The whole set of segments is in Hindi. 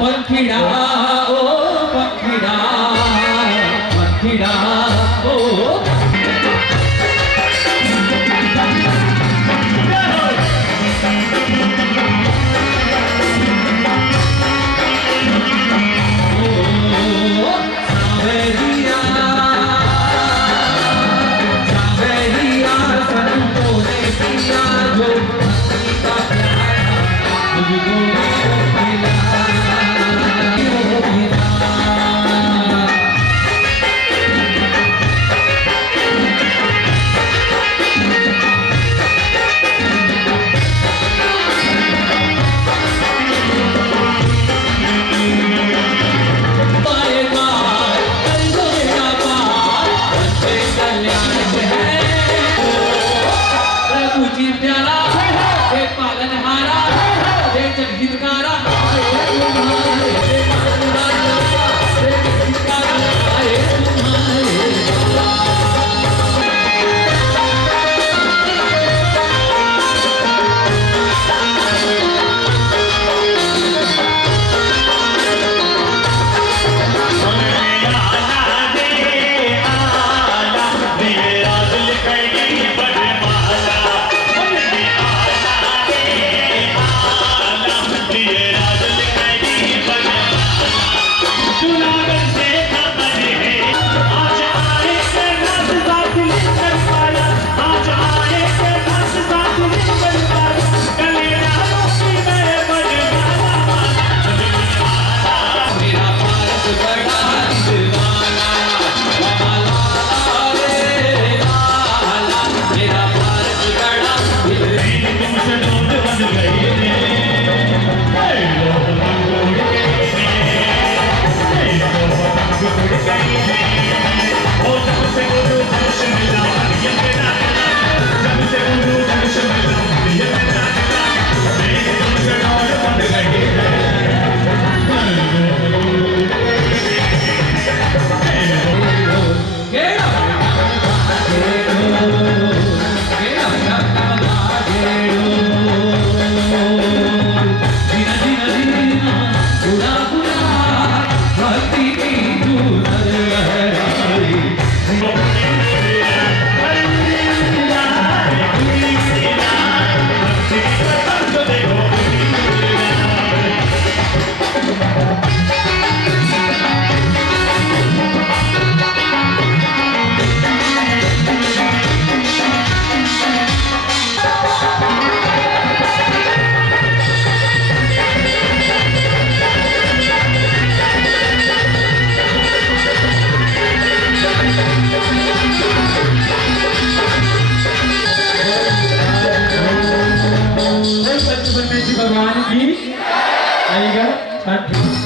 पंखीड़ा ओ पंखीड़ा पंखीड़ा ओ मुझको मिला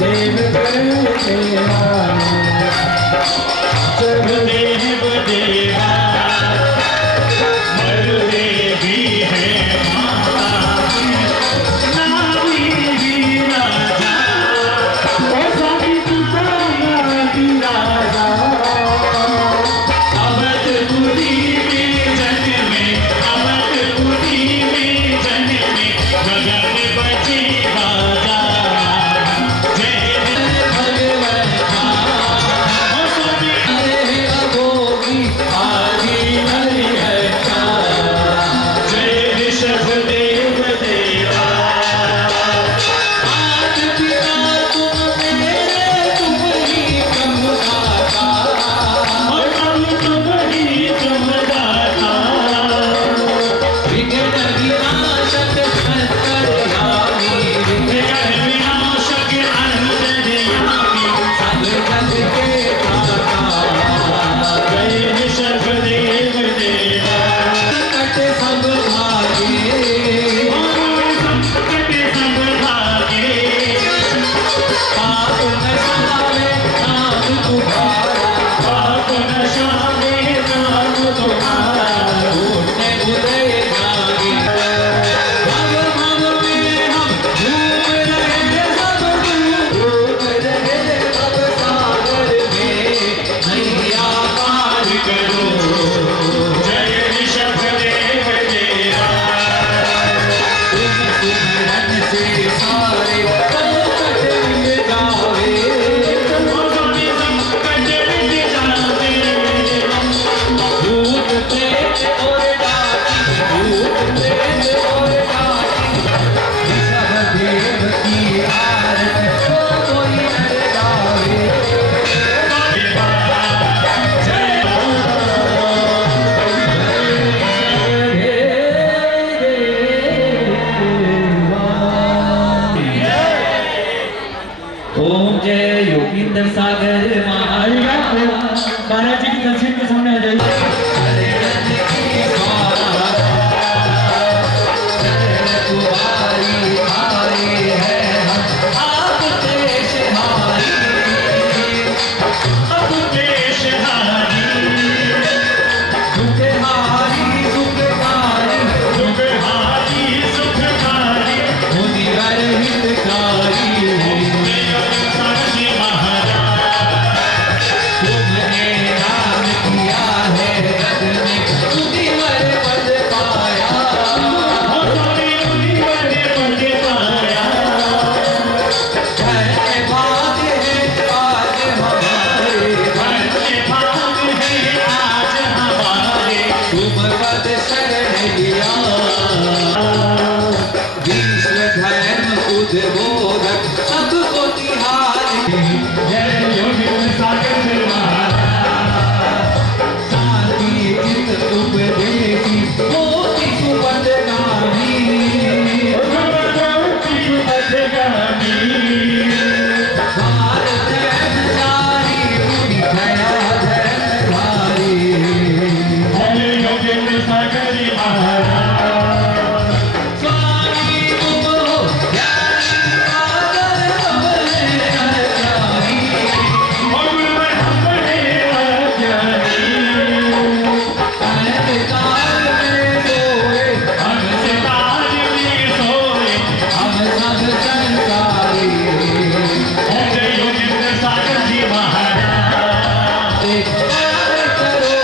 देव देवा जब देव देवा मरुदेवी है माता नारी राजा और साथी तुझी राजा अवधपुरी में जन्मे अवधपुरी में जन्मे गगन बजे बाजा जय भगवता अभोगी आदि हरि हटा जय ऋषभ देव देवा आज पिता तुम मेरे तुम ही ब्रह्मदाता और हम तुम ही ब्रह्मदाता विघ्न विनाशक अंतर्यामी विघ्न विनाशक अंतर्यामी सब जग के दाता जय ऋषभ देव देवा संकट सब भागे संकट सब भागे पाप नशावे नाम तुम्हारा पाप नशावे नाम तुम्हारा उठने उदय जागे भव भव में हम घूम रहे सब डूब रहे भव सागर में नैया पार करो जय ऋषभ देव देवा तुम सुमिरन से सारे संकट मिट जावे संकट मिट जावे भूत प्रेत और डाकी भूत प्रेत और डाकी ऋषभ देव की आरती तो कोई न गावे ओम जय योगींद्र सागर महाराज महाराज जी की तस्वीर के सामने आ जाइए तुम्हारी आए हैं हम आप देश हारी अब देश हारी सुखहारी सुखकारी सुखहारी सुखकारी मुनिवर हितकारी तुमने नाम किया है जग में मुनिवर पद पाया धन्य भाग है आज हमारे धन्य भाग है आज हमारे तुम पद शरण लिया विश्व धर्म उद्बोधक सबको तिहारी जय योगींद्र सागर महाराज शांति चित उपदेशी मोती सुपद गामी भारत धर्मचारी मुनि दया धर्मधारी जय योगेंद्र सागर महाराज स्वामी तुम हो ज्ञानी सागर हमने अज्ञानी अंधकार में सोए हम सब संसारी पार करो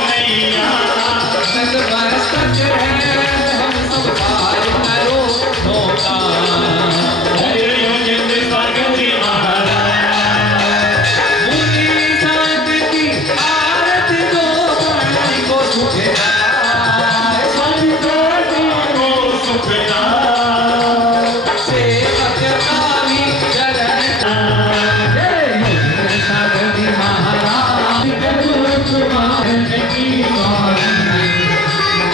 नैया सत मस्तक है हम सब पार करो मौका मुनि संत की आरती दो प्राणी को सुख सेवक कामी चरण जय योगेंद्र सागर जी महाराज की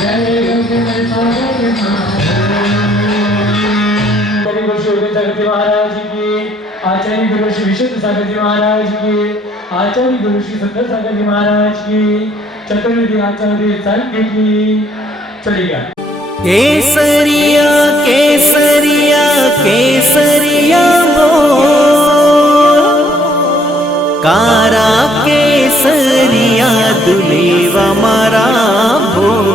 जय योगेंद्र सागर महाराज की आचार्य गुरु श्री विशुद्ध सागर जी महाराज की आचार्य गुरु श्री सुंदर सागर जी महाराज की चतुर्वेदी आचार्य संघ की चलिएगा केसरिया केसरिया केसरिया बोल, कारा केसरिया दुलेवा मारा बोल।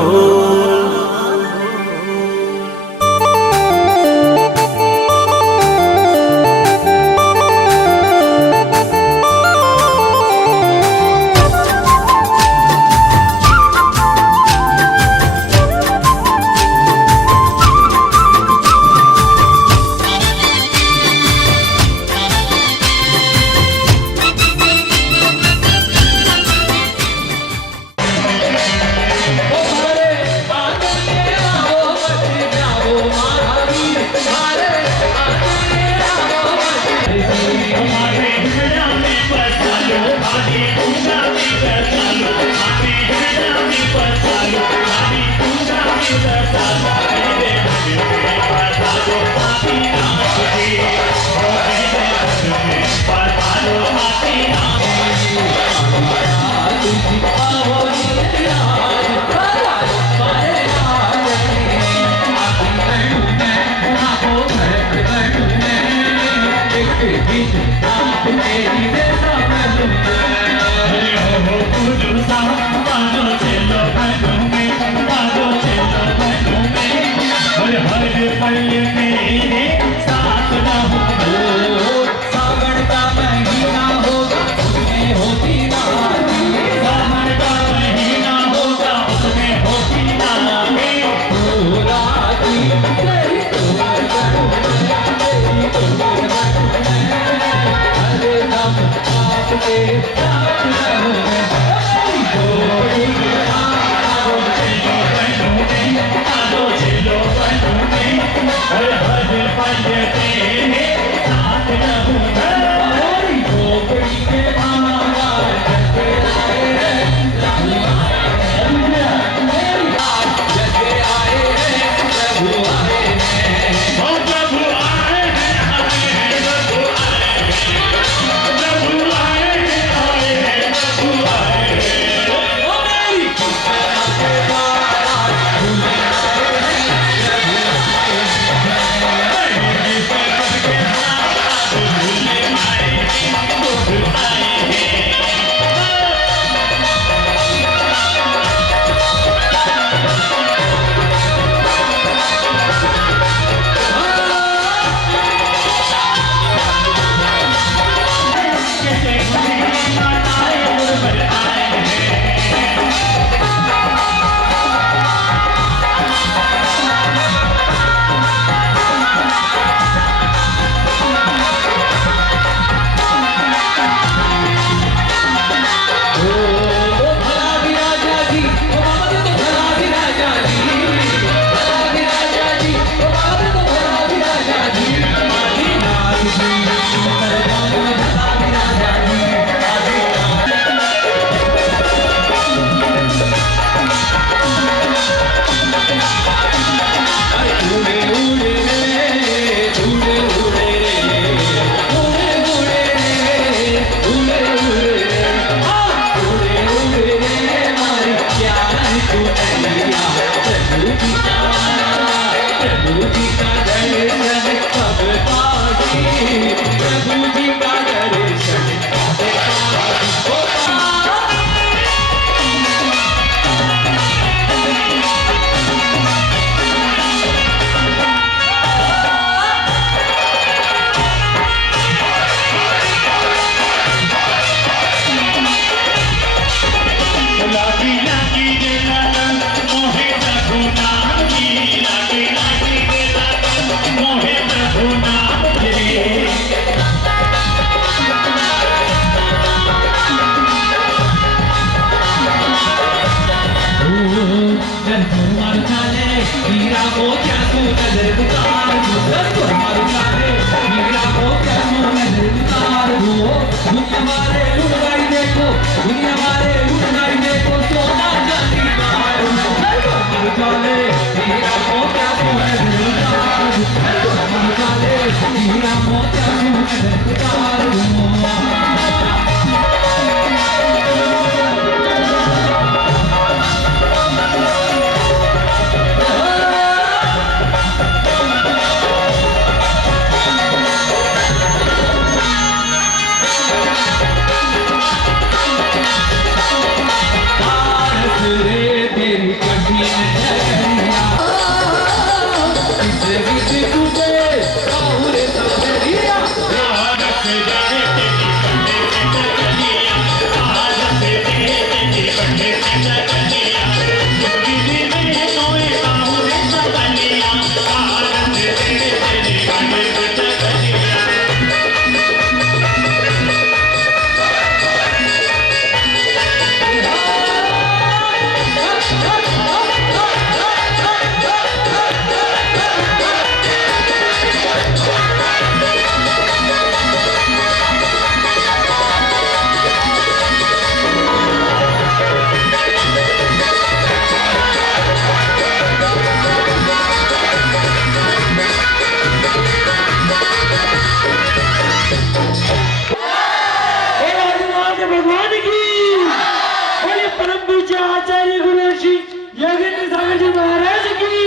आचार्य गुरु श्री योगेंद्र सागर जी महाराज की,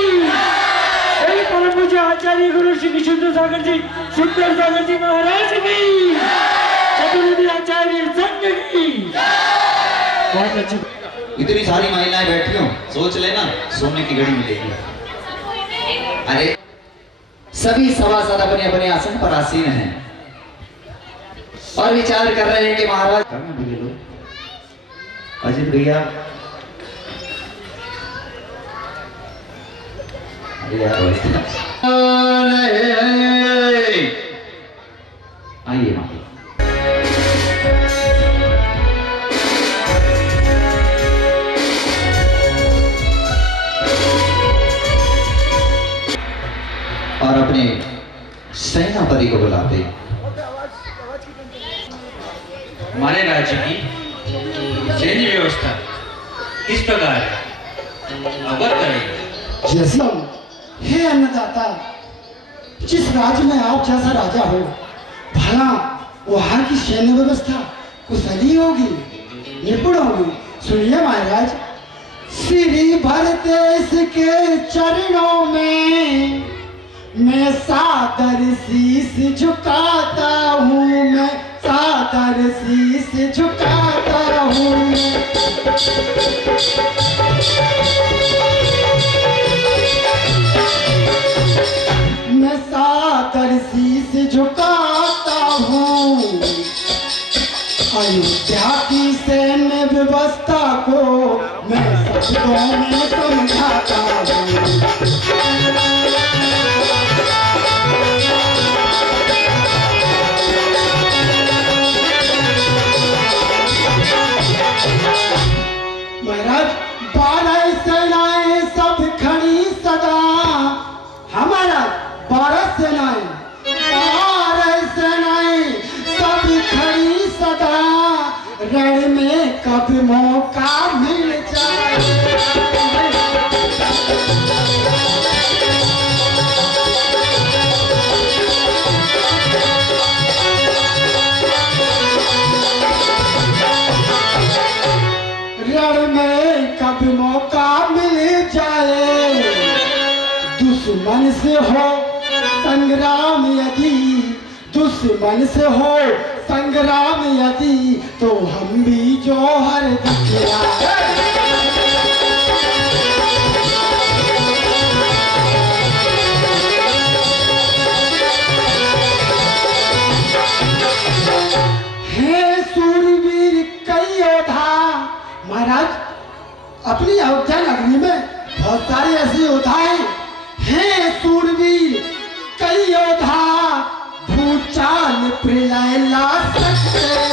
परम पूज्य आचार्य गुरु श्री विशुद्ध सागर जी सुंदर सागर जी महाराज की, चतुर्वेदी आचार्य संघ की। बहुत अच्छी। इतनी सारी महिलाएं बैठी हो, सोच लेना सोने की घड़ी मिलेगी। अरे सभी सभासद अपने अपने आसन पर आसीन हैं और विचार कर रहे हैं कि महाराज अजित भैया, आइए माँ। और अपने सेनापति को बुलाते। हमारे राज्य की सैन्य व्यवस्था किस प्रकार है, अवगत करेंगे। जैसे हे अन्नदाता, जिस राज्य में आप जैसा राजा हो, भला वहाँ की सैन्य व्यवस्था कुशली होगी, निपुण होगी। सुनिए महाराज, श्री भरतेश के चरणों में मैं सादर शीश झुकाता हूँ, मैं सादर शीश झुकाता हूँ। मैं सादर शीश झुकाता हूँ। अयोध्या की सैन्य व्यवस्था को मैं शब्दों में समझाता हूँ। महाराज, 12 सेनाएं सब खड़ी सदा, हमारा 12 सेनाएं सब खड़ी सदा, रण में कब मौका मिल जाए। रण में कब मौका मिल जाए, दुश्मन से हो संग्राम यदि, दुश्मन से हो संग्राम यदि, तो हम भी जौहर दिखलाए। हे सूरवीर कई योद्धा। महाराज, अपनी अयोध्या नगरी में बहुत सारी ऐसी योद्धाएं हैं। सूरवीर कई योद्धा भूचाल प्रलय ला सकते हैं,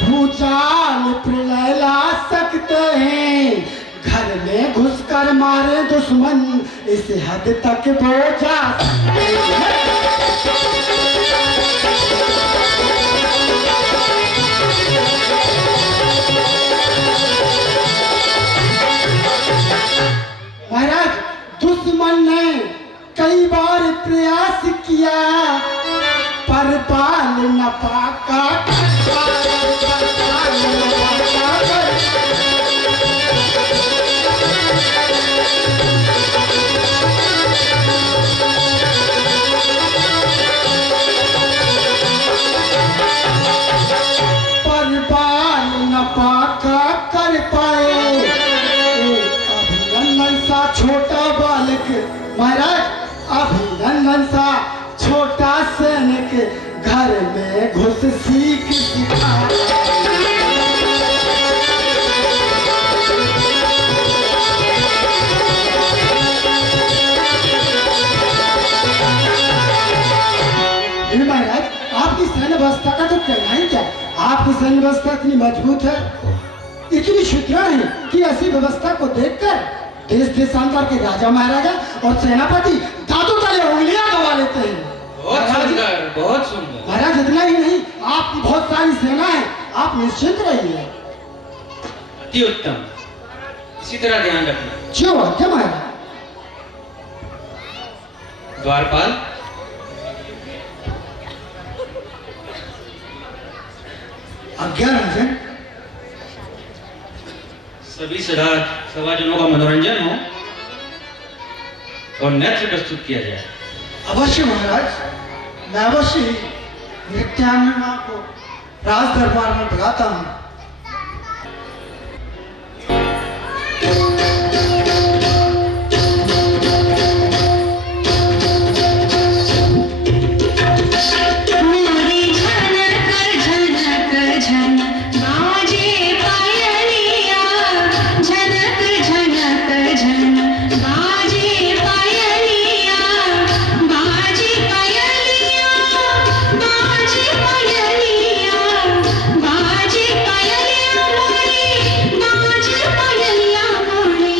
भूचाल प्रलय ला सकते हैं। घर में घुसकर मारे दुश्मन, इस हद तक पहुंचा सकते हैं। महाराज, दुश्मन ने कई बार प्रयास किया, पर पाल न पाका। में घुस सीख सिखा। महाराज आपकी सैन्य व्यवस्था का तो कहना ही क्या, आपकी सैन्य व्यवस्था इतनी मजबूत है, इतनी सुदृढ़ है कि ऐसी व्यवस्था को देखकर देश देशांतर के राजा महाराजा और सेनापति दादू तले उंगलियां दबा लेते हैं। बहुत सुंदर, बहुत सुंदर। महाराज इतना ही नहीं, आपकी बहुत सारी सेना है, आप निश्चिंत रहिए। अति उत्तम, इसी तरह ध्यान रखना। जो क्या महाराज। द्वारपाल, आज्ञा राजन। सभी सभाजनों का मनोरंजन हो और नृत्य प्रस्तुत किया जाए। अवश्य महाराज, मैं अवश्य ही नृत्यांगना को राज दरबार में बुलाता हूँ। बाजे पायलिया मोरे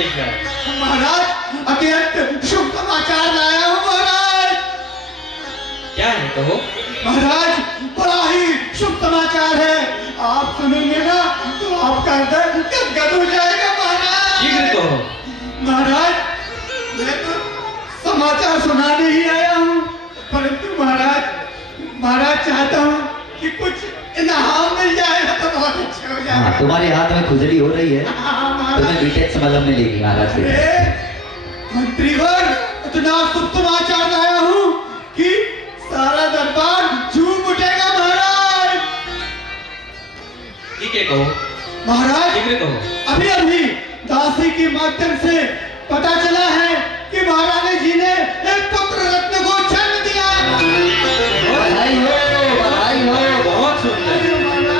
संदेश लाए? महाराज अत्यंत शुभ समाचार लाया हूँ महाराज। क्या है कहो? महाराज बड़ा ही शुभ समाचार है, आप सुनेंगे ना तो आपका हृदय गदगद हो जाएगा महाराज। शीघ्र कहो। महाराज मैं तो समाचार सुनाने ही आया हूँ, परंतु महाराज चाहता हूँ कि कुछ इनाम मिल जाएगा तो बहुत अच्छा हो हाँ, जाएगा। तुम्हारे हाथ में खुजली हो रही है, हाँ, महाराज। तुम्हें बीटेक से मलम मिलेगी महाराज से। अरे मंत्रीवर इतना शुभ समाचार लाया हूँ कि सारा दरबार झूम उठेगा महाराज। ठीक है कहो। महाराज शीघ्र कहो। अभी अभी दासी के माध्यम से पता चला है कि महारानी जी ने एक पुत्र रत्न को जन्म दिया है। बधाई हो, बधाई हो। बहुत सुंदर।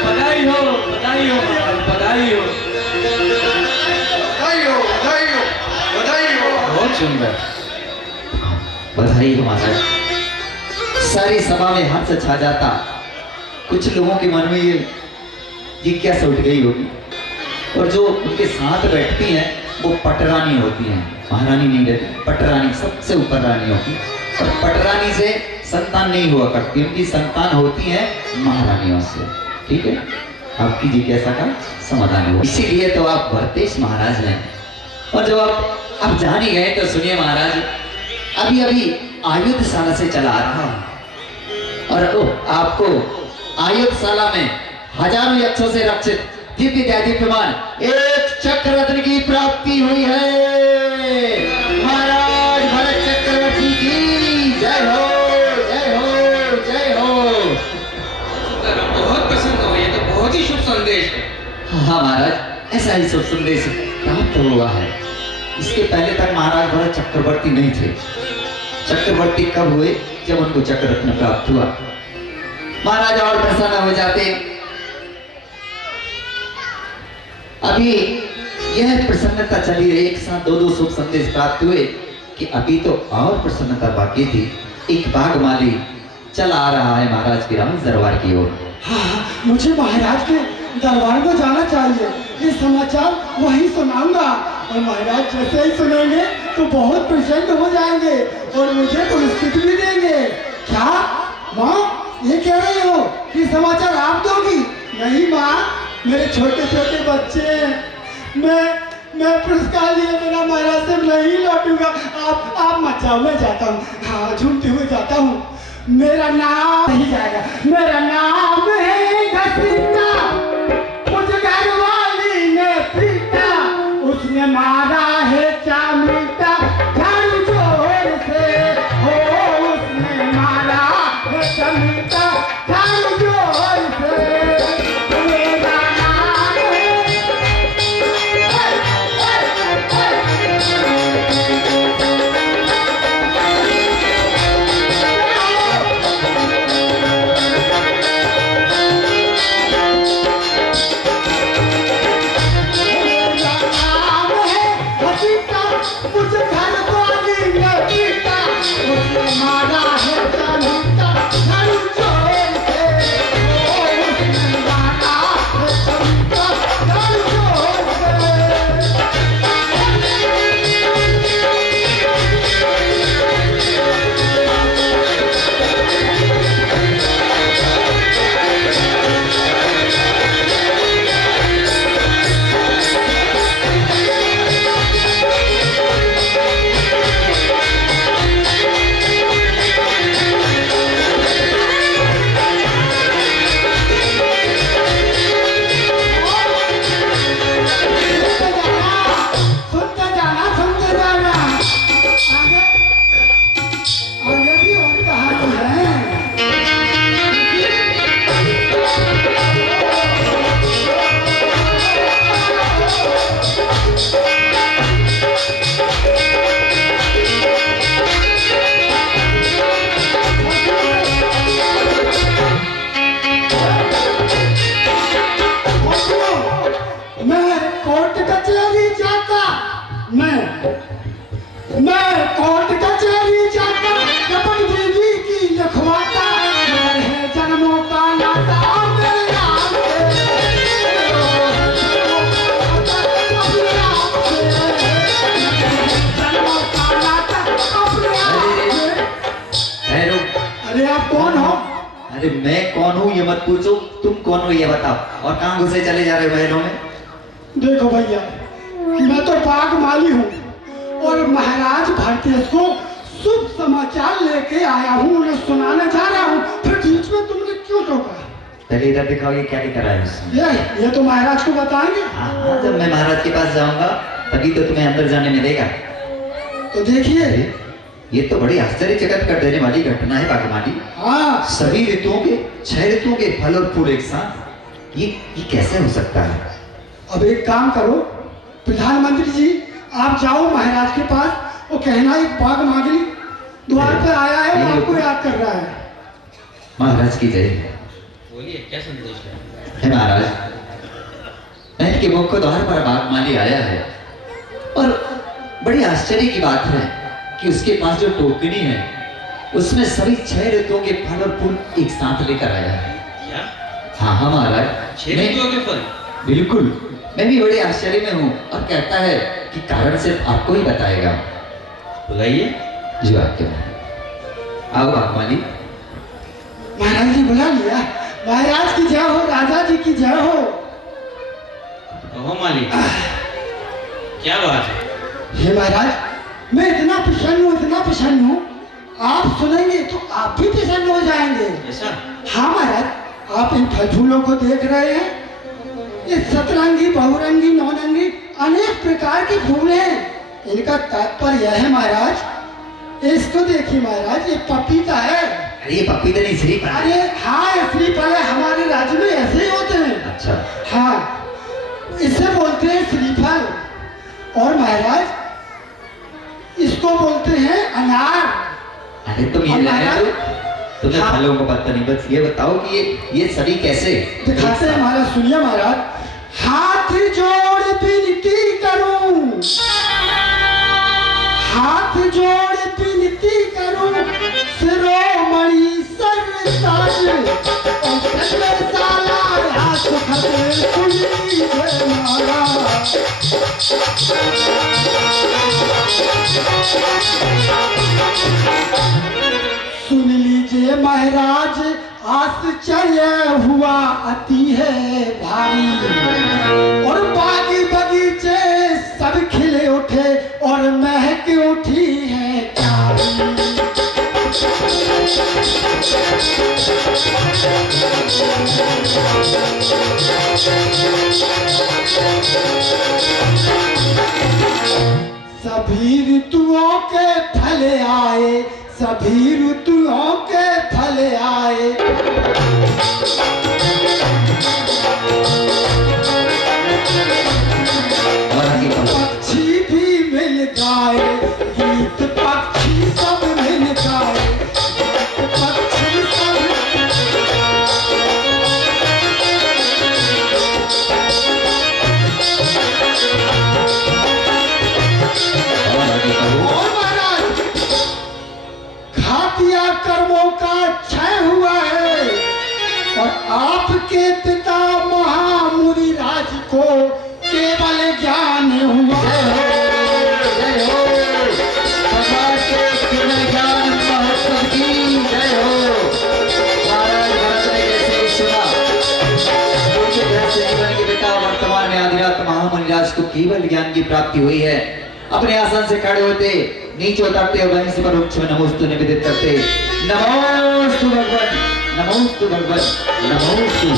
बधाई हो बधाई हो महाराज, बधाई हो। बधाई हो, बधाई हो, बधाई हो। बहुत सुंदर। बधाई हो महाराज। सारी सभा में हर्ष छा जाता, कुछ लोगों के मन में ये जिज्ञासा उठ गई होगी, और जो उनके साथ बैठती हैं वो पटरानी होती हैं, महारानी नहीं रहती, पटरानी सबसे ऊपर रानी होती, और पटरानी से संतान नहीं हुआ करती, उनकी संतान होती है महारानियों से। ठीक है, आपकी जिज्ञासा का समाधान हुआ, इसीलिए तो आप भरतेश महाराज हैं। और जो आप जान ही गए तो सुनिए महाराज, अभी अभी आयुधशाला से चला आ रहा हूं, और आपको आयुधशाला में हजारों यक्षों से रक्षित दिव्य दीप्यमान एक चक्र रत्न की प्राप्ति हुई है। महाराज भरत चक्रवर्ती की जय हो, जय हो, जय हो। हम बहुत प्रसन्न हुए, ये तो बहुत ही शुभ संदेश है। हाँ महाराज, ऐसा ही शुभ संदेश प्राप्त हुआ है। इसके पहले तक महाराज भरत चक्रवर्ती नहीं थे। चक्रवर्ती कब हुए? जब उनको चक्र रत्न प्राप्त हुआ। महाराज और प्रसन्न हो जाते। अभी यह प्रसन्नता चली रही, एक साथ दो शुभ संदेश प्राप्त हुए कि अभी तो और प्रसन्नता बाकी थी। एक बागमाली चला आ रहा है महाराज के राज दरबार की ओर। हाँ, मुझे महाराज के दरबार में जाना चाहिए, ये समाचार वही सुनाऊंगा, और महाराज जैसे ही सुनेंगे तो बहुत प्रसन्न हो जाएंगे और मुझे पुरस्कृत भी देंगे। क्या माँ ये कह रही हो कि समाचार आप दोगी? नहीं माँ, मेरे छोटे छोटे बच्चे हैं, मैं पुरस्कार लिए बिना महाराज से नहीं लौटूंगा। आप मत जाओ, मैं जाता हूँ। हाँ, झूमते हुए जाता हूँ। मेरा नाम नहीं जाएगा, मेरा नाम है घसीटा, मुझ घर वाली ने पीटा, उसने मारा है चामीटा झाड़ू जोर से, हो उसने मारा है चामीटा झाड़ू जोर से। मेरा नाम है अरे मैं कौन हूँ ये मत पूछो, तुम कौन हो ये बताओ, और कहाँ घुसे चले जा रहे हो महलों में? देखो भैया, मैं तो बाग माली हूँ और महाराज भारतीय को शुभ समाचार लेके आया हूँ, उन्हें सुनाने जा रहा हूँ। फिर बीच में तुमने क्यों टोका? पहले इधर दिखाओ ये क्या लिखा है इसमें। ये तो महाराज को बताएंगे। हाँ, जब मैं महाराज के पास जाऊंगा तभी तो तुम्हें अंदर जाने मिलेगा। तो देखिए, ये तो बड़ी आश्चर्यचकित कर देने वाली घटना है बागमाली। हाँ, सभी ऋतुओं के 6 ऋतुओं के फल और फूल एक साथ, ये कैसे हो सकता है? अब एक काम करो प्रधानमंत्री जी, आप जाओ महाराज के पास, वो कहना एक बाग माली द्वार पर आया है, वो आपको याद कर रहा है। महाराज की जय। बोलिए क्या संदेश है? है महाराज, महल के मुख्य द्वार पर बागमाली आया है और बड़ी आश्चर्य की बात है कि उसके पास जो टोकनी है उसमें सभी 6 ऋतुओं के फल और फूल एक साथ लेकर आया है। क्या? हाँ हाँ महाराज, 6 ऋतुओं के फल? बिल्कुल, मैं भी बड़े आश्चर्य में हूँ और कहता है कि कारण सिर्फ आपको ही बताएगा। बुलाइए। जी आज्ञा। आओ बागमाली। महाराज जी बुला लिया। महाराज की जय हो, राजा जी की जय हो। ओहो मालिक, क्या बात है? हे महाराज, मैं इतना प्रसन्न हूँ, आप सुनेंगे तो आप भी प्रसन्न हो जाएंगे। ऐसा? हाँ महाराज, आप इन फल फूलों को देख रहे हैं, ये सतरंगी, बहुरंगी, नौरंगी अनेक प्रकार के फूल हैं। इनका तात्पर्य यह है महाराज, इसको देखिए महाराज, ये पपीता है। अरे ये पपीता नहीं, श्रीफल। अरे हाँ, श्रीफल है, हमारे राज्य में ऐसे ही होते हैं। अच्छा। हाँ, इसे बोलते हैं श्रीफल। और महाराज, इसको बोलते हैं अनार। अरे तुम ये महाराज, तुम्हें हाँ। फलों को पता नहीं, बस ये बताओ कि ये सभी कैसे दिखाते हैं महाराज, सुनिए महाराज। हाथ जोड़ विनती करूं, हाथ जोड़ विनती करूं, शिरोमणि सर्वताज और सर्वसाला हाथ खते सुनी जय महाराज। सुन लीजिए महाराज, आश्चर्य हुआ अति है भारी, और बाग बगीचे सब खिले उठे और महक उठी है प्यारी। सभी ऋतुओं के फल आए, सभी ऋतुओं के फल आए। पक्षी भी मिल गाए, गीत पक्षी सब मिल गाए, पक्षी सब। और महाराज, घातिया कर्मों का क्षय हुआ है और आपके पिता महामुनि राज को केवल ज्ञान हुआ है। जय हो, समाज के केवल ज्ञान महोत्सव की जय हो। महाराज भरत ने जैसे ही सुना, उनके घर से जीवन के पिता वर्तमान में आदिरात महामुनि राज को केवल ज्ञान की प्राप्ति हुई है, अपने आसन से खड़े होते, नीचे उतरते और वहीं से पर वृक्ष में नमोस्तु निवेदित करते। नमोस्तु भगवान, नमोस्तु भगवान, नमोस्तु।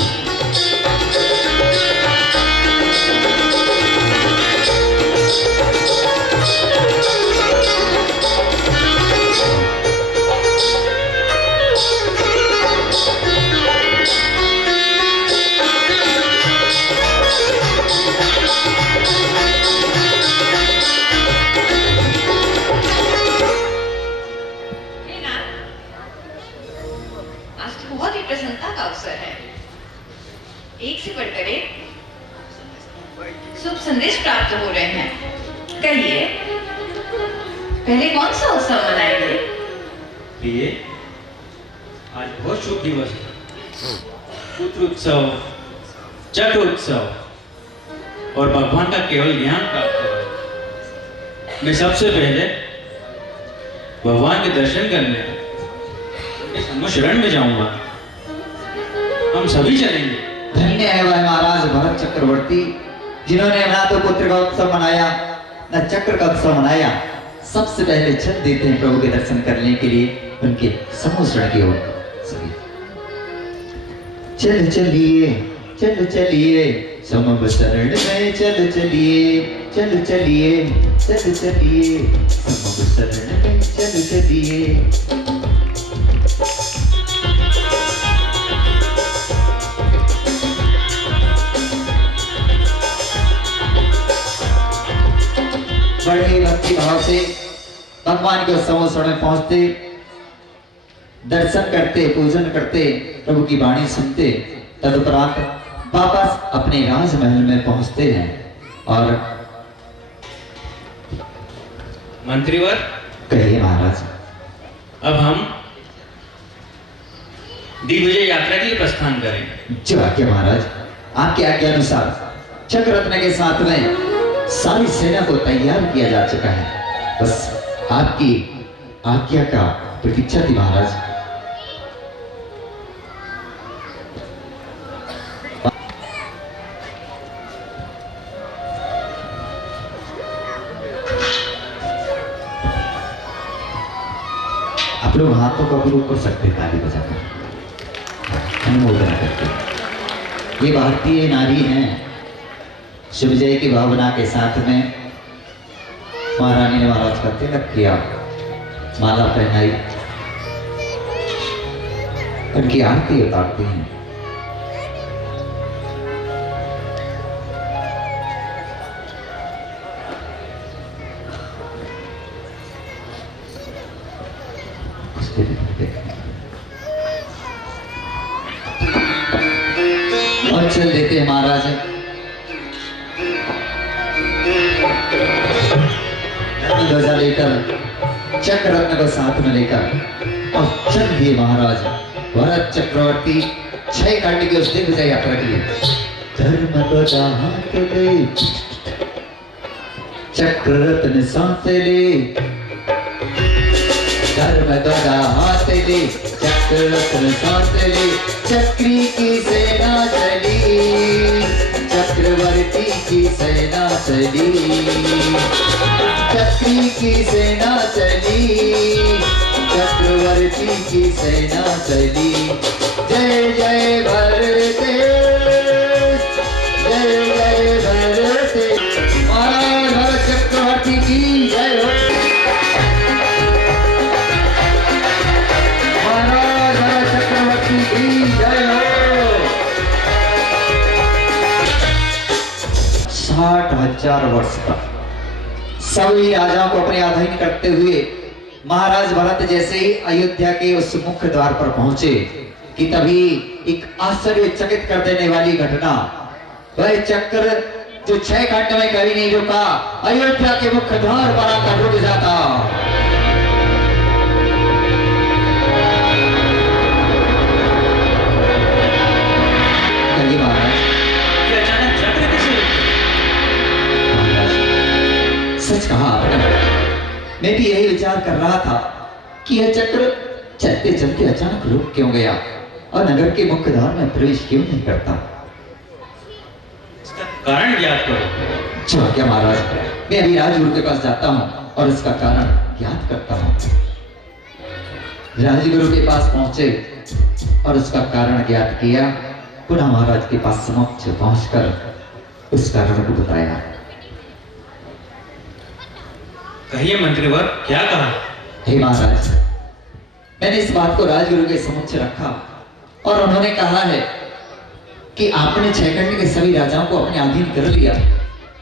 एक से बढ़कर एक शुभ संदेश प्राप्त हो रहे हैं। कहिए, पहले कौन सा उत्सव मनाएंगे? ये आज बहुत शुभ दिवस है। पुत्र उत्सव, चट उत्सव और भगवान का केवल ज्ञान प्राप्त हो। मैं सबसे पहले भगवान के दर्शन करने उनके सम्मुख शरण में जाऊंगा हम सभी चलेंगे। धन्य है वह महाराज भरत चक्रवर्ती जिन्होंने ना तो पुत्र का उत्सव मनाया न चक्र का उत्सव मनाया। सबसे पहले चल देते हैं प्रभु के दर्शन करने के लिए उनके समूह की ओर। चल चलिए चल चलिए समूह शरण में चल चलिए चल चलिए चल चलिए समूह शरण में चल चलिए। बड़े भक्ति भाव से भगवान के समोसण में पहुंचते, दर्शन करते, पूजन करते, प्रभु की वाणी सुनते, तदुपरांत वापस अपने राजमहल में पहुंचते हैं। और मंत्रीवर कहिए महाराज। अब हम दिग्विजय यात्रा के लिए प्रस्थान करेंगे। जो आज्ञा महाराज। आपके आज्ञा अनुसार चक्ररत्न के साथ में सारी सेना को तैयार किया जा चुका है। बस आपकी आज्ञा का प्रतीक्षा थी महाराज। आप लोग हाथों का उपयोग कर सकते हैं ताली बजाकर, अनुमोदन करके। ये भारतीय नारी हैं, शिवजय की भावना के साथ में महारानी ने महाराज का तिलक किया, माला पहनाई, उनकी आरती उतारती हैं। और चल देते हैं महाराज ध्वजा लेकर, चक्ररत्न को साथ में लेकर और चल दिए महाराज भरत चक्रवर्ती 6 खंड की उस दिग्विजय यात्रा के लिए। धर्म ध्वजा हाथ ले, चक्ररत्न साथ ले, धर्म ध्वजा हाथ ले, चक्ररत्न साथ ले। चक्री की सेना चली, चक्रवर्ती की सेना चली, चक्री की सेना चली, चक्रवर्ती की सेना चली। जय जय भरते, जय जय भरते, महाराज भरत चक्रवर्ती की जय हो, महाराज भरत चक्रवर्ती की जय हो। 60,000 वर्ष तक सभी राजाओं को अपने अधीन करते हुए महाराज भरत जैसे ही अयोध्या के उस मुख्य द्वार पर पहुंचे कि तभी एक आश्चर्यचकित कर देने वाली घटना, वह चक्र जो 6 खंड में कभी नहीं रुका, अयोध्या के मुख्य द्वार पर आकर रुक जाता। महाराज अचानक चक्र कैसे रुक गया? सच कहा आपने। मैं भी यही विचार कर रहा था कि यह चक्र चलते चलते अचानक रुक क्यों गया और नगर के मुख्य द्वार में प्रवेश क्यों नहीं करता। इसका कारण ज्ञात करो। जो क्या महाराज, मैं अभी राजगुरु के पास जाता हूँ और इसका कारण ज्ञात करता हूँ। राजगुरु के पास पहुंचे और उसका कारण ज्ञात किया। पुनः महाराज के पास समक्ष पहुंचकर उस कारण को बताया। कहिए मंत्रीवर, क्या कहा? हे महाराज, मैंने इस बात को राजगुरु के समक्ष रखा और उन्होंने कहा है कि आपने 6 खंड के सभी राजाओं को अपने अधीन कर लिया,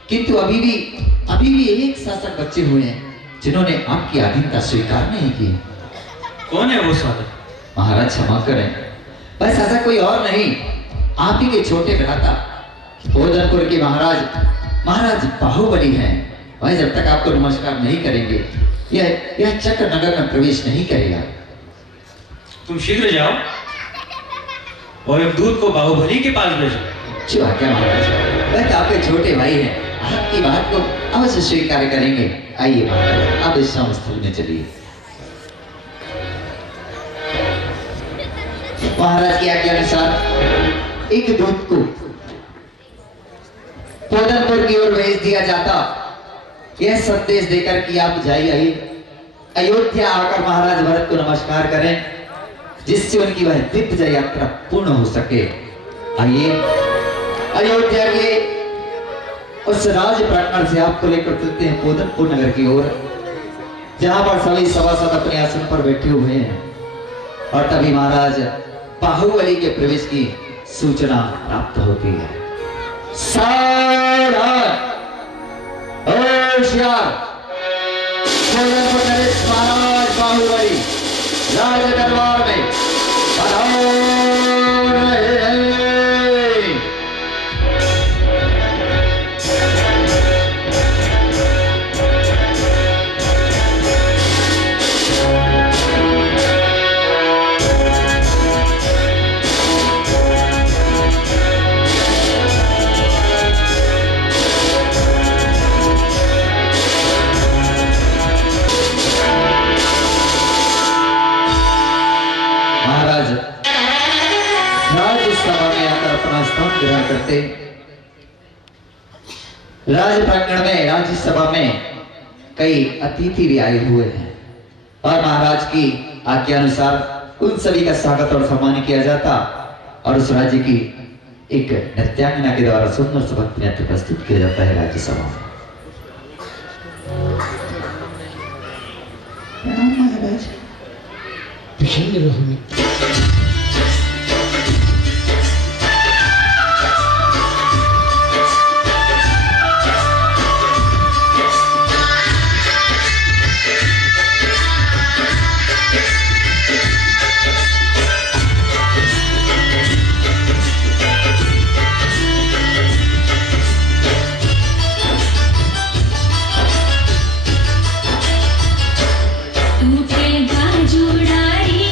किंतु अभी भी एक शासक बचे हुए हैं जिन्होंने आपकी अधीनता स्वीकार नहीं की। कौन है वो शासक? महाराज क्षमा करें, वह शासक कोई और नहीं, आप ही के छोटे भ्राता भोजनपुर के महाराज बाहुबली हैं। वह जब तक आपको नमस्कार नहीं करेंगे यह चक्र नगर में प्रवेश नहीं करेगा। तुम शीघ्र जाओ और एक दूत को बाहुबली के पास भेजो। जो आज्ञा महाराज, वह तो आपके छोटे भाई हैं, आपकी बात को अवश्य स्वीकार करेंगे। आइए महाराज, आप इस स्थल में चलिए। महाराज की आज्ञा अनुसार एक दूत को पोदनपुर की ओर भेज दिया जाता, यह संदेश देकर कि आप जाइए अयोध्या आकर महाराज भरत को नमस्कार करें, जिससे उनकी वह दिव्य यात्रा पूर्ण हो सके। आइए अयोध्या के उस राज प्रांगण से आपको लेकर चलते हैं पोदनपुर नगर की ओर, जहां पर सभी सभासद अपने आसन पर बैठे हुए हैं। और तभी महाराज बाहुबली के प्रवेश की सूचना प्राप्त होती है। सावधान, होशियार, नरेश महाराज बाहुबली राज दरबार में पधार रहे हैं। ग्रहण करते राज प्रांगण में राज्यसभा में कई अतिथि भी आए हुए हैं और महाराज की आज्ञा अनुसार उन सभी का स्वागत और सम्मान किया जाता और उस राज्य की एक नृत्यांगना के द्वारा सुंदर से भक्ति नृत्य प्रस्तुत किया जाता है राज्यसभा में। महाराज प्रसन्न रहो। तू के बाजू डारी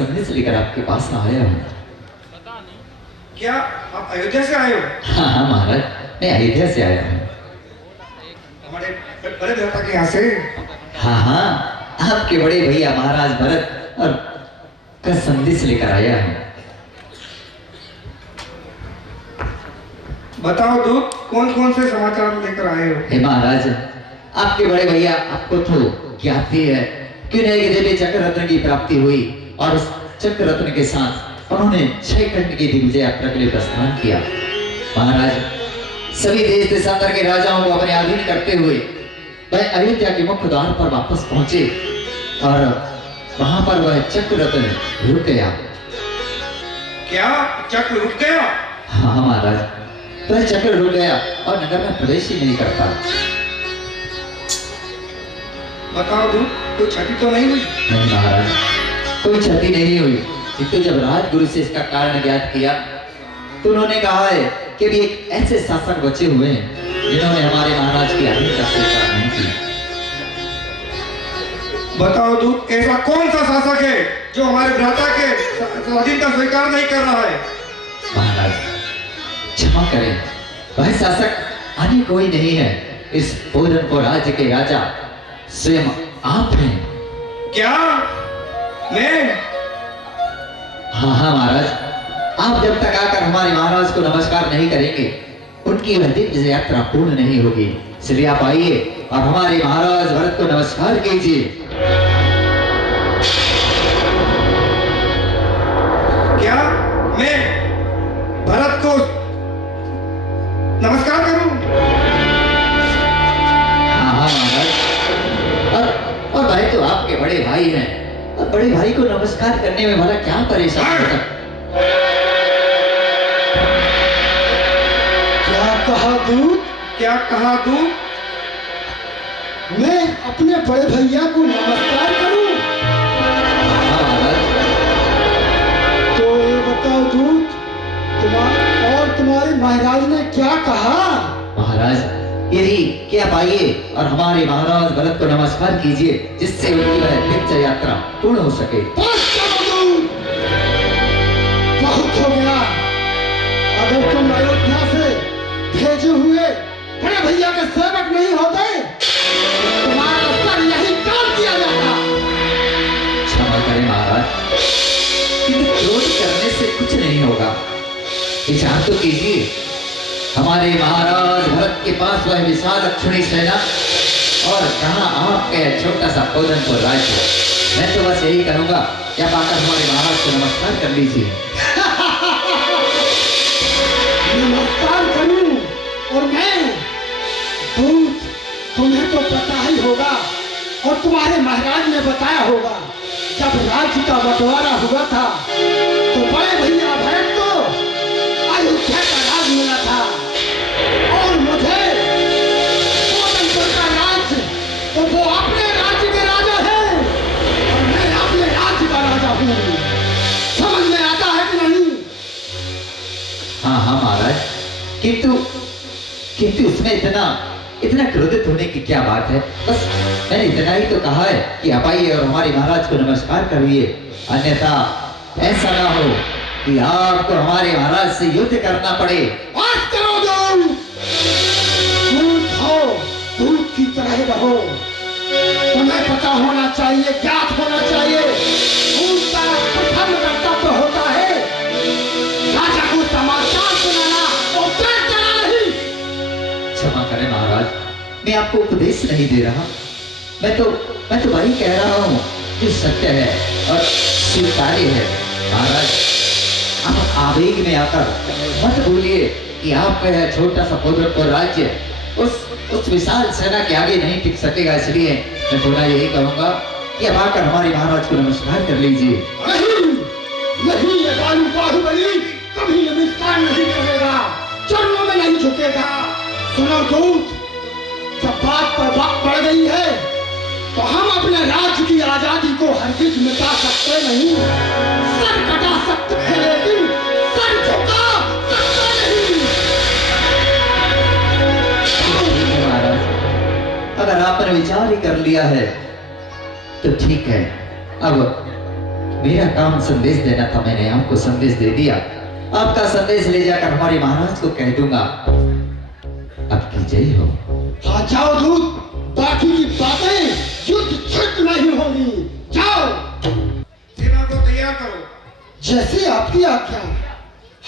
संदेश लेकर आपके पास आया हूँ। क्या आप अयोध्या से आए हो? हाँ हाँ महाराज, मैं अयोध्या से आया हूँ। हमारे बड़े भ्राता के यहाँ से? हाँ हाँ, आपके बड़े भैया महाराज भरत और का संदेश लेकर आया हूँ। बताओ दूत, कौन कौन से समाचार लेकर आए हो? हे महाराज, आपके बड़े भैया आपको तो ज्ञात ही है कि उन्हें एक देवी चक्र रत्न की प्राप्ति हुई और उस चक्र रत्न के साथ उन्होंने 6 खंड की दिग्विजय यात्रा के लिए प्रस्थान किया। महाराज, सभी देश देशांतर के राजाओं को अपने अधीन करते हुए वह अयोध्या के मुख्य द्वार पर वापस पहुंचे और वहां पर वह चक्र रत्न रुक गया। क्या चक्र रुक गया? हाँ महाराज, वह चक्र रुक गया और नगर में प्रवेश ही नहीं करता। बताओ दूत, कोई क्षति तो नहीं हुई? नहीं महाराज, कोई क्षति नहीं हुई। किंतु जब राजगुरु से इसका कारण ज्ञात किया तो उन्होंने कहा है कि भी एक ऐसे शासक बचे हुए हैं जिन्होंने हमारे महाराज की अधीनता स्वीकार नहीं की। बताओ दूत, ऐसा कौन सा शासक है जो हमारे भ्राता के अधीनता स्वीकार नहीं कर रहा है? महाराज, क्षमा करें, वह शासक अन्य कोई नहीं है, इस पूरनपुर राज्य के राजा स्वयं आप हैं। क्या मैं? हाँ हाँ महाराज, आप जब तक आकर हमारे महाराज को नमस्कार नहीं करेंगे उनकी वह दिव्य यात्रा पूर्ण नहीं होगी। इसलिए आप आइए और हमारे महाराज भरत को नमस्कार कीजिए। क्या मैं भरत को नमस्कार करूं? हाँ हाँ महाराज, और भाई तो आपके बड़े भाई हैं, और बड़े भाई को नमस्कार करने में भला क्या परेशान होता? क्या कहा दूत? क्या कहा दूत? मैं अपने बड़े भैया को नमस्कार करूं? हाँ महाराज। तो ये बताओ दूत, तुम्हारे महाराज ने क्या कहा? महाराज, यदि कि आप आइए और हमारे महाराज भरत को नमस्कार कीजिए जिससे उनकी वह दिव्य यात्रा पूर्ण हो सके। बस करो दूत, बहुत हो गया। अगर तुम अयोध्या से भेजे हुए बड़े भैया के सेवक नहीं होते तो तुम्हारा सर यही काट दिया जाता। क्षमा करें महाराज, किंतु क्रोध करने से कुछ नहीं होगा। विचार तो कीजिए, हमारे महाराज भरत के पास वह विशाल अक्षुणी सेना और कहाँ आपके छोटा सा पूरनपुर राज्य। मैं तो बस यही करूंगा कि आप आकर हमारे महाराज को नमस्कार कर लीजिए। नमस्कार करूं और मैं दूत, तुम्हें तो पता ही होगा और तुम्हारे महाराज ने बताया होगा, जब राज्य का बंटवारा हुआ था तो बड़े भैया भरत को अयोध्या का राज मिला था और मुझे पूरनपुर का राज्य, तो वो अपने राज्य के राजा है और मैं अपने राज्य का राजा हूँ। समझ में आता है कि नहीं? हाँ हाँ महाराज, किंतु इसमें इतना क्रोधित होने की क्या बात है? बस मैंने इतना ही तो कहा है कि आप आइए और हमारे महाराज को नमस्कार करिए, अन्यथा ऐसा ना हो कि आपको हमारे महाराज से युद्ध करना पड़े। बात करो दूत, दूत हो, दूत की तरह रहो। तुम्हें पता होना चाहिए, ज्ञात होना चाहिए, दूत का प्रथम कर्तव्य होता है राजा को समाचार सुनाना और पेट चढ़ाना नहीं। क्षमा करें महाराज, मैं आपको उपदेश नहीं दे रहा, मैं तो वही कह रहा हूँ जो सत्य है और स्वीकार्य है। महाराज, आप आवेग में आकर मत भूलिए कि आपका यह छोटा सा पूरनपुर राज्य उस विशाल सेना के आगे नहीं टिक सकेगा। इसलिए मैं थोड़ा यही कहूँगा कि अब आकर हमारे महाराज को नमस्कार कर लीजिए। नहीं, ये बाहुबली कभी नमस्कार नहीं करेगा, चरणों में नहीं झुकेगा। सुनो दूत, जब बात पर बात बढ़ गई है तो हम अपने राज्य की आजादी को हरगिज मिटा सकते नहीं, सर कटा सकते हैं लेकिन सर झुका सकते नहीं। महाराज, अगर आपने विचार ही कर लिया है तो ठीक है। अब मेरा काम संदेश देना था, मैंने आपको संदेश दे दिया। आपका संदेश ले जाकर हमारे महाराज को कह दूंगा। आपकी जय हो। हाँ जाओ दूत, बाकी की बातें युद्ध क्षेत्र में ही होगी। जाओ, सेना को तैयार करो। जैसी आपकी आज्ञा,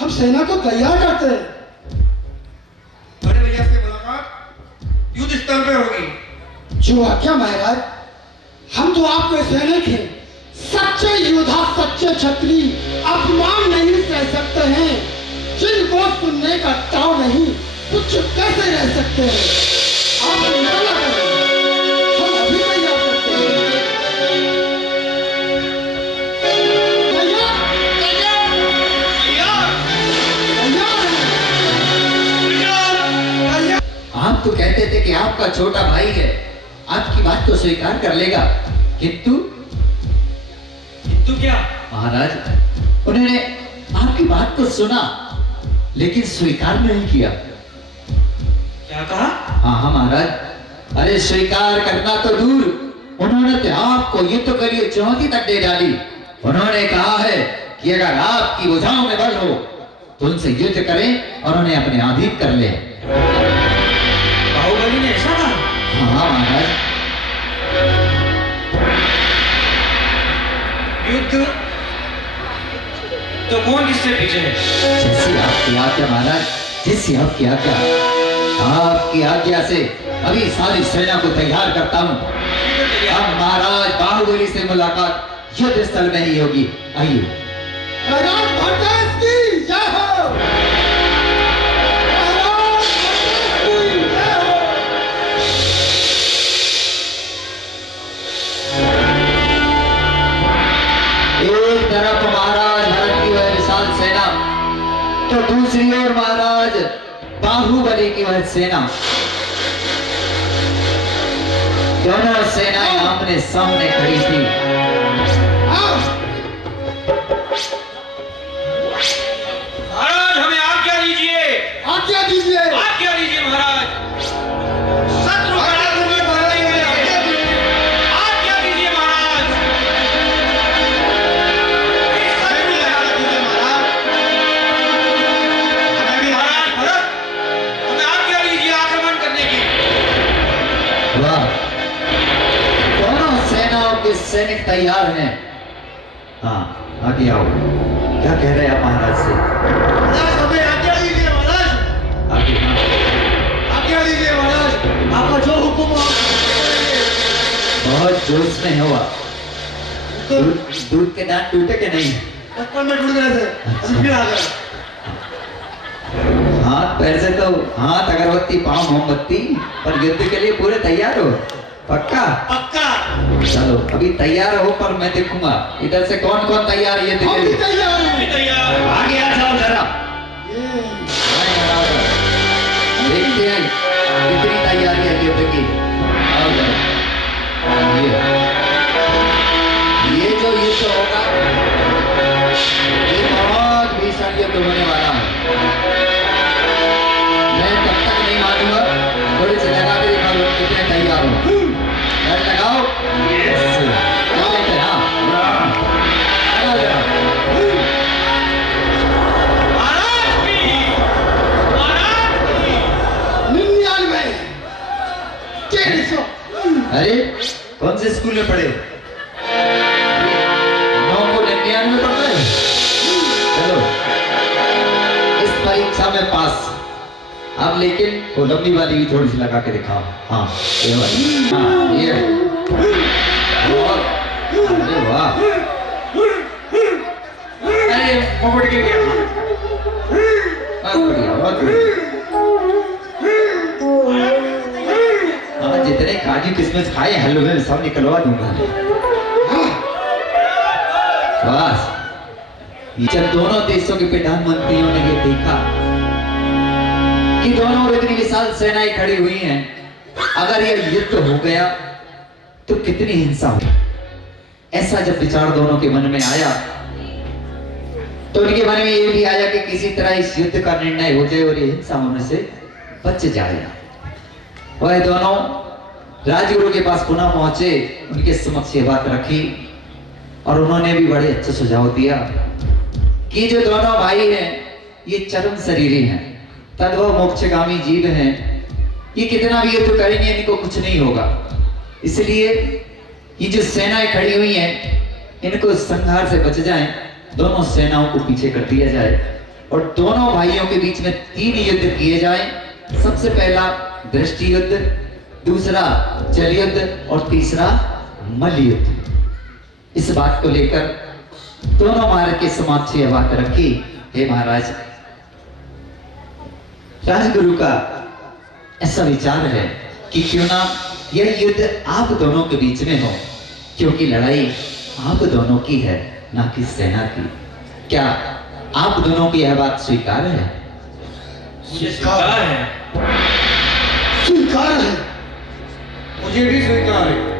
हम सेना को तैयार करते हैं। बड़े भैया से मुलाकात युद्ध स्तर पे होगी। जो आज्ञा महाराज। हम तो आपके सैनिक हैं, सच्चे योद्धा, सच्चे क्षत्रिय अपमान नहीं सह सकते हैं। जिनको सुनने का ताव नहीं, कुछ कैसे रह सकते हैं? आप चिंता न करें, हम अभी तैयार करते हैं। तैयार, तैयार, तैयार, तैयार। आप तो कहते थे कि आपका छोटा भाई है, आपकी बात तो स्वीकार कर लेगा, किंतु क्या महाराज उन्होंने आपकी बात को सुना लेकिन स्वीकार नहीं किया। क्या कहा? हाँ महाराज, अरे स्वीकार करना तो दूर, उन्होंने तो आपको युद्ध के लिए चुनौती तक दे डाली। उन्होंने कहा है कि अगर आपकी भुजाओं में बल हो तो उनसे युद्ध करें और उन्हें अपने अधीन कर ले। बाहुबली ने ऐसा कहा? हाँ महाराज। युद्ध तो कौन किससे पीछे है? जैसी आपकी आज्ञा महाराज, जैसी आपकी आज्ञा। आपकी आज्ञा से अभी सारी सेना को तैयार करता हूँ। अब महाराज बाहुबली से मुलाकात युद्ध स्थल में ही होगी। आइए। महाराज भरतेश की जय हो। महाराज भरतेश की जय हो। एक तरफ महाराज भरत की वह विशाल सेना, तो दूसरी ओर महाराज बाहुबली की वह सेना। दोनों सेनाएं आमने सामने खड़ी थी। महाराज हमें आज्ञा दीजिए। आज्ञा दीजिए। आज्ञा दीजिए महाराज। शत्रु का आज्ञा दीजिए महाराज। महाराज भरत हमें आज्ञा दीजिए आक्रमण करने की। वाह, दोनों सेनाओं के सैनिक तैयार हैं। हाँ आगे आओ। क्या कह रहे हैं आप महाराज से? महाराज हमें आज्ञा दीजिए महाराज। आगे। हाँ, आज्ञा दीजिए महाराज। आपका जो हुक्म हो आप करेंगे। बहुत जोश में हुआ। दूध के दांत टूटे के नहीं? बचपन में टूट गए थे, अभी फिर आ गए। हाथ पैर से तो हाथ अगरबत्ती, पाँव मोमबत्ती, पर युद्ध के लिए पूरे तैयार हो? पक्का? पक्का। चलो अभी तैयार हो, पर मैं देखूंगा इधर से कौन कौन तैयार है युद्ध के हम भी लिए। तैयार हैं। तैयार। आगे आ जाओ जरा। देखते हैं कितनी तैयारी है युद्ध की। आओ जरा। ये जो युद्ध होगा ये बहुत भीषण युद्ध होने वाला है। मैं तब तक नहीं मानूंगा, थोड़ी सी लगा के दिखा लो कितने तैयार हो। डर लगाओ। अरे कौन से स्कूल में पढ़े? 9 को 99 पढ़ रहे? चलो इस परीक्षा में पास। अब लेकिन वो लंबी वाली भी थोड़ी सी लगा के दिखाओ। हाँ ये वाली। हाँ ये। अरे वाह। अरे मुकुट गिर गया। बहुत बढ़िया, बहुत बढ़िया। जितने काजू किस्मत खाए हलवे में सब निकलवा दूंगा। बस जब दोनों देशों के प्रधानमंत्रियों ने ये देखा कि दोनों ओर इतनी विशाल सेनाएं खड़ी हुई हैं, अगर ये युद्ध हो गया तो कितनी हिंसा हो। ऐसा जब विचार दोनों के मन में आया तो उनके मन में ये भी आया कि किसी तरह इस युद्ध का निर्णय हो जाए और ये हिंसा होने से बच जाए। वह दोनों राजगुरु के पास पुनः पहुंचे, उनके समक्ष ये बात रखी और उन्होंने भी बड़े अच्छे सुझाव दिया कि जो दोनों भाई हैं ये चरम शरीरी हैं, तद्भव मोक्षगामी जीव हैं, ये कितना भी युद्ध करेंगे इनको कुछ नहीं होगा। इसलिए ये जो सेनाएं खड़ी हुई हैं इनको संहार से बच जाएं, दोनों सेनाओं को पीछे कर दिया जाए और दोनों भाइयों के बीच में 3 युद्ध किए जाएं। सबसे पहला दृष्टि युद्ध, दूसरा जल युद्ध और तीसरा मल युद्ध। इस बात को लेकर दोनों महाराज के समक्ष यह बात रखी, हे महाराज, राजगुरु का ऐसा विचार है कि क्यों ना यह युद्ध आप दोनों के बीच में हो, क्योंकि लड़ाई आप दोनों की है, ना कि सेना की। क्या आप दोनों की यह बात स्वीकार है? मुझे स्वीकार है। स्वीकार है। मुझे भी स्वीकार है।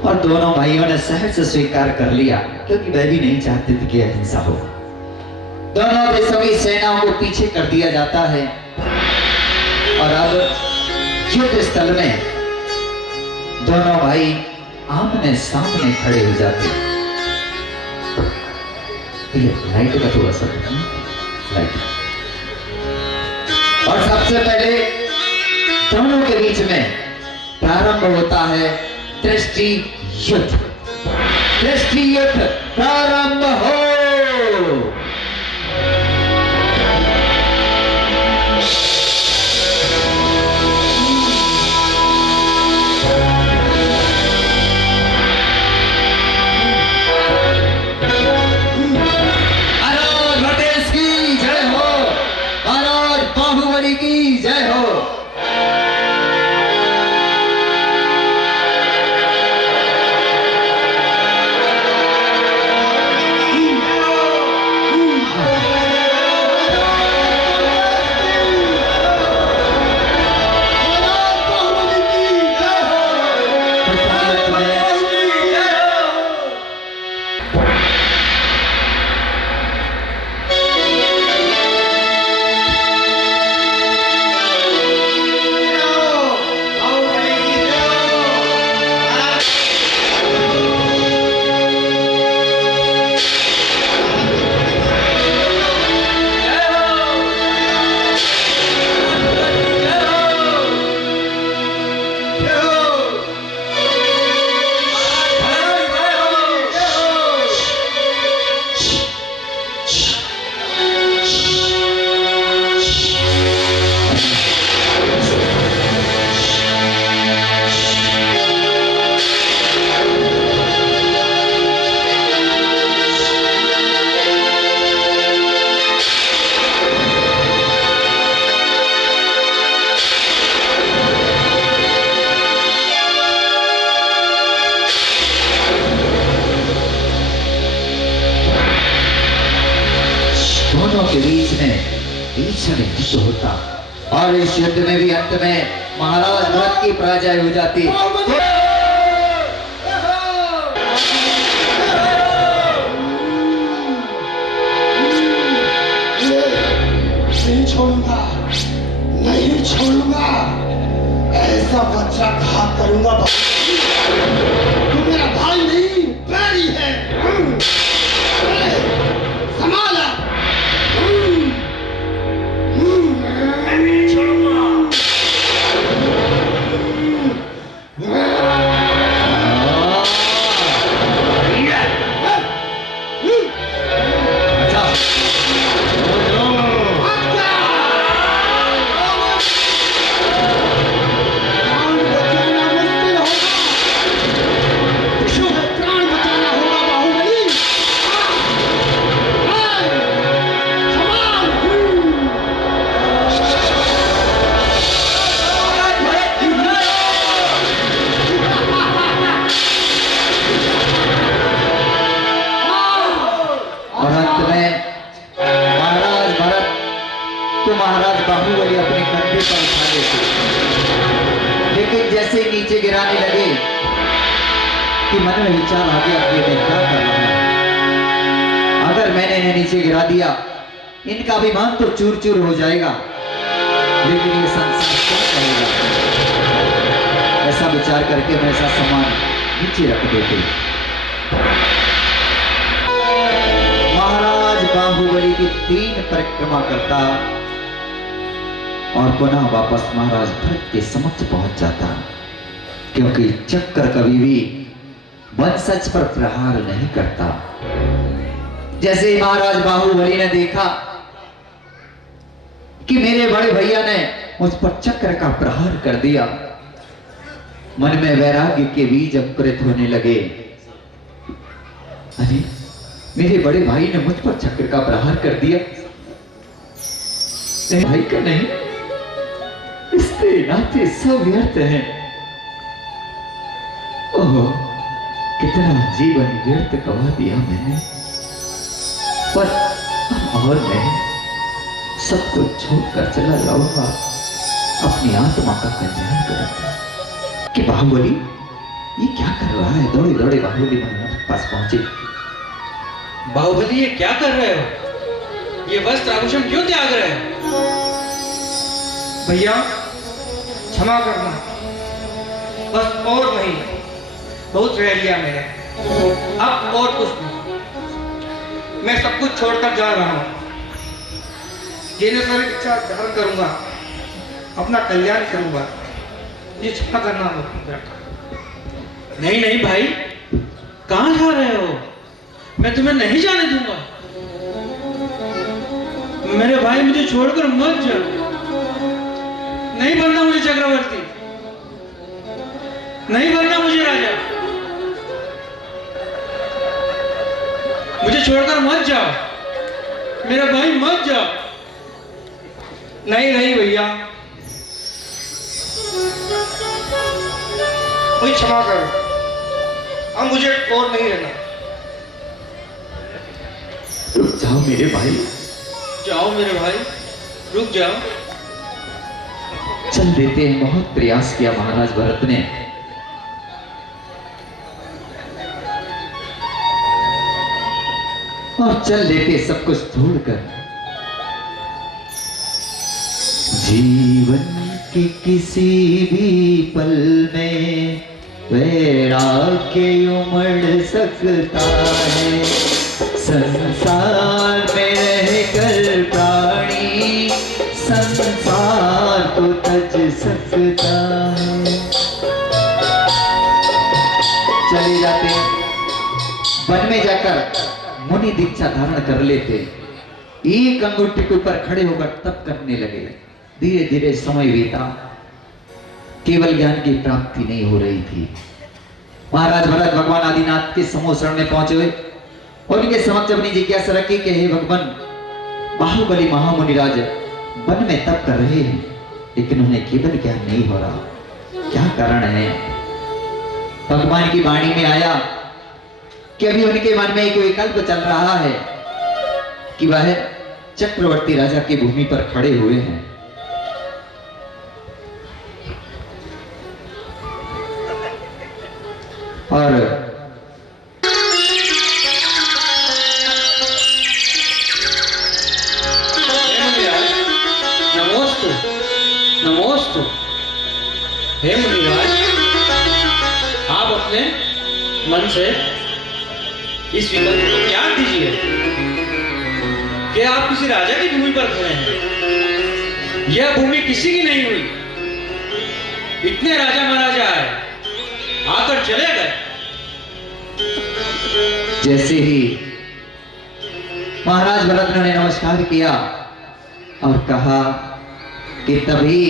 और दोनों भाइयों ने सहज से स्वीकार कर लिया, क्योंकि वह भी नहीं चाहते थे कि अहिंसा हो। दोनों देशों की सेनाओं को पीछे कर दिया जाता है और अब युद्ध स्थल में दोनों भाई आमने सामने खड़े हो जाते। ये लाइट का थोड़ा सा लाइट। और सबसे पहले दोनों के बीच में प्रारंभ होता है दृष्टि युद्ध। दृष्टि युद्ध प्रारंभ हो। की जय हो। के बीच में भीषण युद्ध होता और इस युद्ध में भी अंत में महाराज भरत की पराजय हो जाती। नहीं छोड़ूंगा, नहीं छोड़ूंगा, ऐसा वज्राघात करूंगा। तू मेरा भाई नहीं बैरी है। संभाला। नहीं छोड़ूंगा। महाराज बाहुबली अपने कंधे पर उठा लेते, लेकिन जैसे नीचे गिराने लगे कि मन में विचार आ गया कि मैं क्या कर रहा हूं। अगर मैंने इन्हें नीचे गिरा दिया इनका अभिमान तो चूर चूर हो जाएगा, लेकिन ये संसार क्या करेगा। ऐसा विचार करके मैं ऐसा सामान नीचे रख देते। बाहुबली की 3 परिक्रमा करता और पुनः वापस महाराज भरत के समक्ष पहुंच जाता, क्योंकि चक्र कभी भी वंशज पर प्रहार नहीं करता। जैसे ही महाराज बाहुबली ने देखा कि मेरे बड़े भैया ने मुझ पर चक्र का प्रहार कर दिया, मन में वैराग्य के बीज अंकुरित होने लगे। अरे मेरे बड़े भाई ने मुझ पर चक्र का प्रहार कर दिया, मेरे भाई का नहीं, इसके नाते सब व्यर्थ हैं। ओह, कितना जीवन व्यर्थ गवा दिया मैंने, पर और मैं सब कुछ छोड़कर चला जाऊंगा, अपनी आत्मा का कल्याण करूंगा। कि बाहुबली ये क्या कर रहा है? दौड़े दौड़े बाहुबली महाराज के पास पहुंचे। बाहुबली ये क्या कर रहे हो? ये वस्त्र आभूषण क्यों त्याग रहे हो? भैया क्षमा करना, बस और नहीं, बहुत रह लिया मैंने, अब और कुछ नहीं। मैं सब कुछ छोड़कर जा रहा हूँ, जिन्हें सारी इच्छा धारण करूंगा, अपना कल्याण करूंगा। ये क्षमा करना होगा। नहीं नहीं भाई, कहां जा रहे हो? मैं तुम्हें नहीं जाने दूंगा। मेरे भाई मुझे छोड़कर मत जाओ। नहीं बनना मुझे चक्रवर्ती, नहीं बनना मुझे राजा। मुझे छोड़कर मत जाओ, मेरे भाई मत जाओ। नहीं नहीं भैया, मुझे क्षमा करो, अब मुझे और नहीं रहना। रुक जाओ मेरे भाई, जाओ मेरे भाई, रुक जाओ। चल देते हैं। बहुत प्रयास किया महाराज भरत ने, और चल देते सब कुछ छोड़कर। जीवन के किसी भी पल में वैराग्य उमड़ सकता है, संसार में रहकर प्राणी संसार तो तज सकता है। चले जाते, वन में जाकर मुनि दीक्षा धारण कर लेते, एक अंगूठी के ऊपर खड़े होकर तप करने लगे। धीरे धीरे समय बीता, केवल ज्ञान की प्राप्ति नहीं हो रही थी। महाराज भरत भगवान आदिनाथ के समूह शरण में पहुंचे हुए और उनके समक्ष अपनी जिज्ञासा रखी कि हे भगवान, बाहुबली महामुनिराज वन में तप कर रहे हैं, लेकिन उन्हें केवल ज्ञान नहीं हो रहा, क्या कारण है? भगवान की वाणी में आया कि अभी उनके मन में एक विकल्प चल रहा है कि वह चक्रवर्ती राजा की भूमि पर खड़े हुए हैं। और नमोस्तु नमोस्तु। हे मुनिराज, आप अपने मन से इस विकल्प को त्याग दीजिए कि आप किसी राजा की भूमि पर खड़े हैं। यह भूमि किसी की नहीं हुई, इतने राजा महाराजा आए, आकर चले गए। जैसे ही महाराज भरत ने नमस्कार किया और कहा कि तभी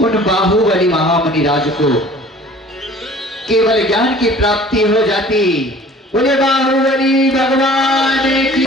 उन बाहुबली महामुनिराज को केवल ज्ञान की प्राप्ति हो जाती। बोले बाहुबली भगवान की।